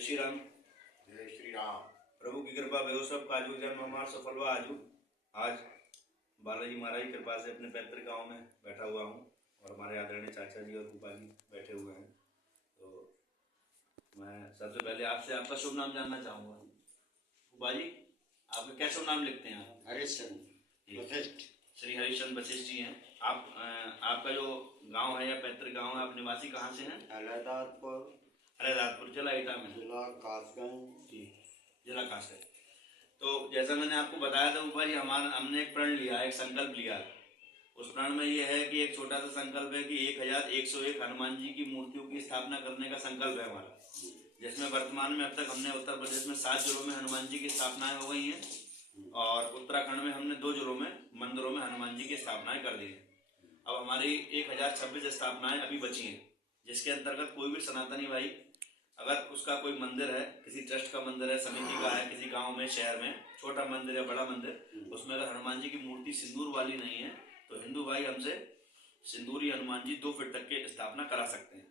जय श्री राम। जय श्री राम। प्रभु की कृपा भयो सब काजू जन्म हमार सफल हुआ आजू। आज बालाजी महाराज की कृपा से अपने पैतृक गांव में बैठा हुआ हूँ और हमारे आदरणीय चाचा जी और फूफा जी बैठे हुए हैं। तो मैं सबसे पहले आपसे आपका शुभ नाम जानना चाहूँगा। फूफा जी, आपका क्या शुभ नाम लिखते हैं? हरिश्चंद्र वशिष्ठ। श्री हरिश्चंद्र वशिष्ठ जी हैं। आपका जो गांव है या पैतृक गांव है, आप निवासी कहाँ से हैं? अलैदातपुर जिला एटा में, जिला कासगंज। जी, जिला कासगंज। तो जैसा मैंने आपको बताया था ऊपर ही हमने एक प्रण लिया, एक संकल्प लिया। उस प्रण में ये है कि एक छोटा सा संकल्प है कि 1101 हनुमान जी की मूर्तियों की स्थापना करने का संकल्प है हमारा, जिसमें वर्तमान में अब तक हमने उत्तर प्रदेश में 7 जिलों में हनुमान जी की स्थापनाएं हो गई हैं और उत्तराखंड में हमने 2 जिलों में मंदिरों में हनुमान जी की स्थापनाएं कर दी हैं। अब हमारी 1026 स्थापनाएं अभी बची हैं, जिसके अंतर्गत कोई भी सनातनी भाई अगर उसका कोई मंदिर है, किसी ट्रस्ट का मंदिर है, समिति का है, किसी गांव में, शहर में, छोटा मंदिर या बड़ा मंदिर, उसमें अगर हनुमान जी की मूर्ति सिंदूर वाली नहीं है तो हिंदू भाई हमसे सिंदूरी हनुमान जी 2 फीट तक के स्थापना करा सकते हैं।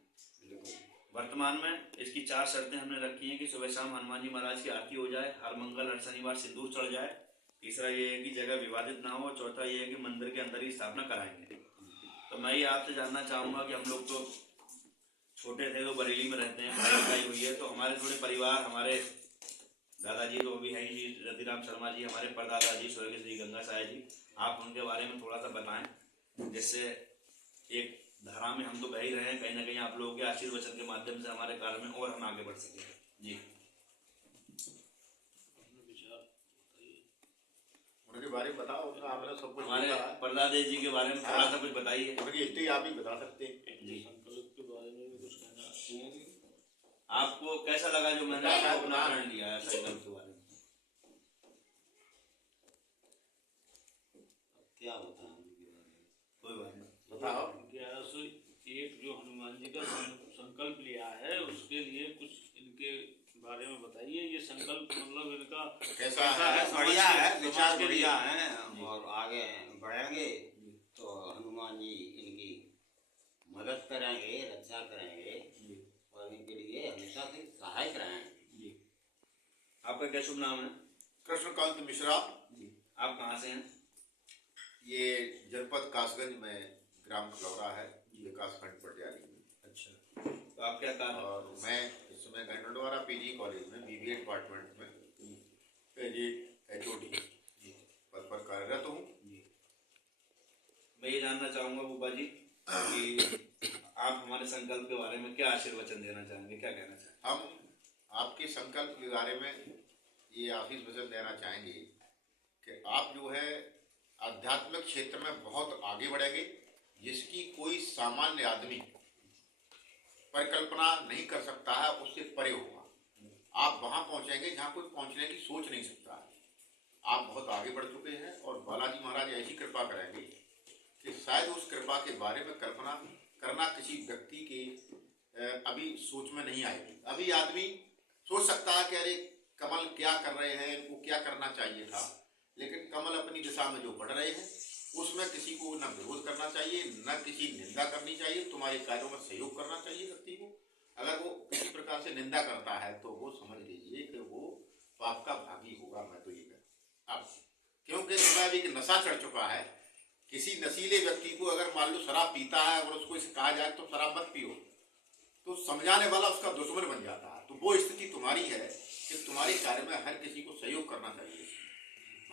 वर्तमान में इसकी 4 शर्तें हमने रखी हैं कि सुबह शाम हनुमान जी महाराज की आरती हो जाए, हर मंगल हर शनिवार सिंदूर चढ़ जाए, तीसरा ये है कि जगह विवादित ना हो, चौथा ये है कि मंदिर के अंदर ही स्थापना कराएंगे। तो मैं ये आपसे जानना चाहूँगा कि हम लोग तो छोटे थे तो बरेली में रहते हैं, पढ़ाई लिखाई हुई है, तो हमारे थोड़े परिवार, हमारे दादाजी तो अभी है ही जी, रतिराम शर्मा जी, हमारे परदादाजी स्वर्गीय श्री गंगा साय जी, आप उनके बारे में थोड़ा सा बताएं, जिससे एक धारा में हम तो बह ही रहे हैं, कहीं ना कहीं आप लोगों के आशीर्वचन के माध्यम से हमारे कार्य में और हम आगे बढ़ सकें। जी, उनके बारे में बताओ। आपने सब कुछ हमारे परदादा जी के बारे में थोड़ा सा कुछ बताइए। उनकी हिस्ट्री आप ही बता सकते हैं। जी, संकल्प के बारे में भी कुछ कहना है। आपको कैसा लगा जो मैंने अपना प्रण लिया है संकल्प के बारे में? क्या बताएं उनके बारे में? कोई बात नहीं, बताओ। 1101 जो हनुमान जी का संकल्प लिया है, उसके लिए कुछ इनके बारे में बताइए। ये संकल्प मतलब इनका कैसा है? बढ़िया है, विचार बढ़िया है और आगे बढ़ेंगे तो हनुमान जी इनकी मदद करेंगे, रक्षा करेंगे और इनके लिए हमेशा से सहायक रहेंगे। आपका क्या शुभ नाम है? कृष्णकांत मिश्रा। जी, आप कहाँ से हैं? ये जनपद कासगंज में ग्राम खलौरा है, विकास खंड पटियाली में। अच्छा, तो आप क्या कार्य? और मैं इस समय गंडवारा पीजी कॉलेज में बीबीए डिपार्टमेंट में HOD पद पर कार्यरत हूँ। मैं ये जानना चाहूँगा फूफा जी कि आप हमारे संकल्प के बारे में क्या आशीर्वचन देना चाहेंगे, क्या कहना चाहेंगे? हम आपके संकल्प के बारे में ये आशीष वचन देना चाहेंगे कि आप जो है आध्यात्मिक क्षेत्र में बहुत आगे बढ़ेंगे, जिसकी कोई सामान्य आदमी परिकल्पना नहीं कर सकता है, उससे परे होगा। आप वहां पहुंचेंगे जहां कोई पहुंचने की सोच नहीं सकता है। आप बहुत आगे बढ़ चुके हैं और बालाजी महाराज ऐसी कृपा करेंगे कि शायद उस कृपा के बारे में कल्पना करना किसी व्यक्ति के अभी सोच में नहीं आएगी। अभी आदमी सोच सकता है कि अरे कमल क्या कर रहे हैं, इनको क्या करना चाहिए था, लेकिन कमल अपनी दिशा में जो बढ़ रहे हैं उसमें किसी को न विरोध करना चाहिए, न किसी निंदा करनी चाहिए। तुम्हारे कार्यों में सहयोग करना चाहिए व्यक्ति को। अगर वो किसी प्रकार से निंदा करता है तो वो समझ लीजिए कि वो पाप का भागी होगा। मैं तो ये कहता अब, क्योंकि तुम्हें अभी नशा चढ़ चुका है। किसी नशीले व्यक्ति को अगर मान लो शराब पीता है और उसको इसे कहा जाए तो शराब मत पियो, तो समझाने वाला उसका दुश्मन बन जाता है। तो वो स्थिति तुम्हारी है कि तुम्हारे कार्य में हर किसी को सहयोग करना चाहिए,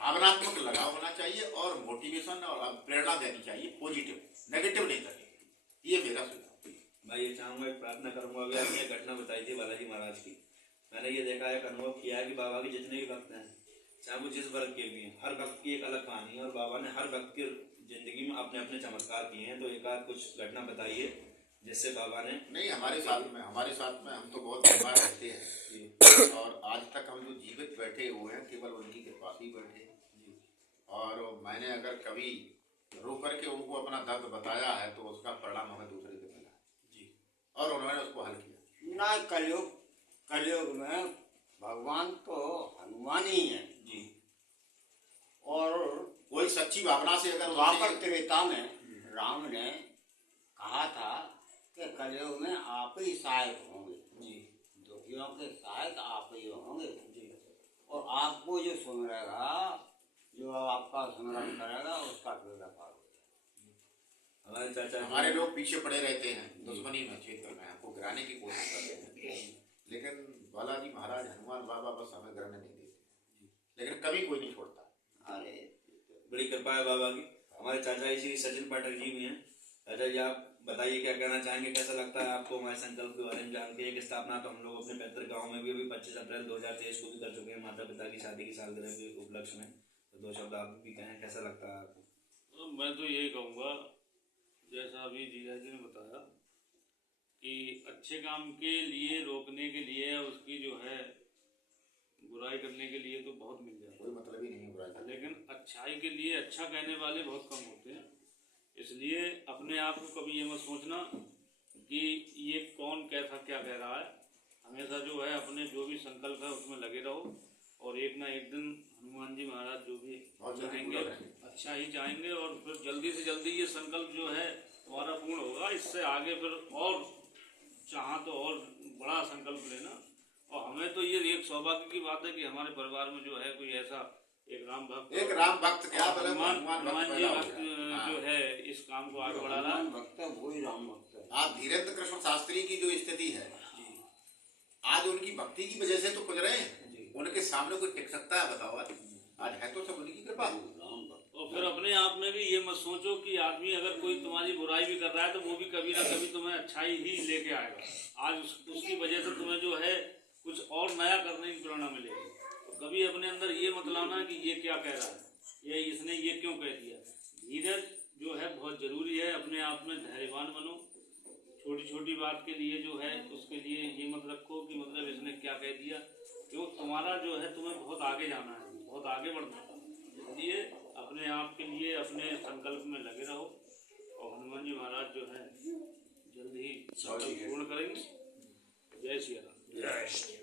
भावनात्मक लगाव होना चाहिए और मोटिवेशन और प्रेरणा देनी चाहिए, पॉजिटिव, नेगेटिव नहीं करनी। ये मेरा सुझाव। मैं ये चाहूँगा, एक प्रार्थना करूँगा। अभी आपने एक घटना बताई थी बालाजी महाराज की, मैंने ये देखा है, एक अनुभव किया है कि बाबा के जितने भी भक्त हैं, चाहे वो जिस वर्ग के भी हैं, हर भक्त की एक अलग कहानी है और बाबा ने हर भक्त की जिंदगी में अपने अपने चमत्कार किए हैं। तो एक आध कुछ घटना बताइए जिससे बाबा ने। नहीं, हमारे साथ में हम तो बहुत बीमार रहते हैं और आज तक हम जो जीवित बैठे हुए हैं केवल उनकी कृपा से ही बैठे हैं। और मैंने अगर कभी रो करके उनको अपना दर्द बताया है तो उसका परिणाम हमें दूसरे से मिला जी, और उन्होंने उसको हल किया। ना कलयुग में भगवान तो हनुमान ही है जी, और कोई सच्ची भावना से अगर द्वापर त्रेता में राम ने कहा था कि कलयुग में आप ही सहायक होंगे जी, दुखियों गांव के सहायक आप ही होंगे जी और आपको जो सुमरेगा, जो आपका स्मरण करेगा, उसका बेड़ा पार हो जाएगा। हमारे चाचा हमारे लोग पीछे पड़े रहते हैं दुश्मनी में, क्षेत्र में हमको गिराने की कोशिश करते हैं, लेकिन बालाजी महाराज हनुमान बाबा बस हमें गिराने नहीं देते, लेकिन कभी कोई नहीं छोड़ता। अरे बड़ी कृपा है बाबा की। हमारे चाचा जी श्री सचिन पाठक जी भी हैं। चाचा जी आप बताइए क्या कहना चाहेंगे, कैसा लगता है आपको हमारे संकल्प के बारे में जान के। एक स्थापना तो हम लोग अपने पैतृक गांव में भी अभी 25 अप्रैल 2023 को भी कर चुके हैं, माता पिता की शादी की सालगिरह के उपलक्ष्य में। तो 2 शब्द आप भी कहें, कैसा लगता है आपको? तो मैं तो यही कहूँगा, जैसा अभी जीजा जी ने बताया कि अच्छे काम के लिए रोकने के लिए, उसकी जो है बुराई करने के लिए तो बहुत मिल जाता कोई मतलब ही नहीं बुरा है, लेकिन अच्छाई के लिए अच्छा कहने वाले बहुत कम होते हैं। इसलिए अपने आप को कभी ये मत सोचना कि ये कौन कैसा क्या कह रहा है। हमेशा जो है अपने जो भी संकल्प है उसमें लगे रहो, और एक ना एक दिन हनुमान जी महाराज जो भी बहुत जल्दी चाहेंगे पूरा करेंगे। अच्छा ही चाहेंगे, और फिर जल्दी से जल्दी ये संकल्प जो है तुम्हारा पूर्ण होगा। इससे आगे फिर और चाहा तो और बड़ा संकल्प लेना। और हमें तो ये एक सौभाग्य की बात है कि हमारे परिवार में जो है कोई ऐसा एक राम भक्त क्या बोले, हनुमान जी पैदा हो भक्त गया। जो है इस काम को आगे बढ़ा रहा है। हनुमान भक्त है, वही राम भक्त है। आप धीरेन्द्र कृष्ण शास्त्री की जो स्थिति है, आज उनकी भक्ति की वजह से तो कुछ रहे हैं, उनके सामने कोई टिक सकता है बताओ? आज है तो सब उनकी कृपा। राम भक्त। और फिर अपने आप में भी ये मत सोचो कि आदमी अगर कोई तुम्हारी बुराई भी कर रहा है तो वो भी कभी ना कभी तुम्हें अच्छाई ही लेके आएगा। आज उसकी वजह से तुम्हें जो है कुछ और नया करने की प्रेरणा मिलेगी। तो कभी अपने अंदर ये मत लाना कि ये क्या कह रहा है, ये इसने ये क्यों कह दिया। धीरज जो है बहुत जरूरी है। अपने आप में धैर्यवान बनो। छोटी छोटी बात के लिए जो है उसके लिए ये मत रखो कि मतलब इसने क्या कह दिया, क्यों तुम्हारा जो है तुम्हें बहुत आगे जाना है, बहुत आगे बढ़ना है। इसलिए अपने आप के लिए अपने संकल्प में लगे रहो, और हनुमान जी महाराज जो है जल्द ही संकल्प पूर्ण करेंगे। जय श्री राम। जय श्री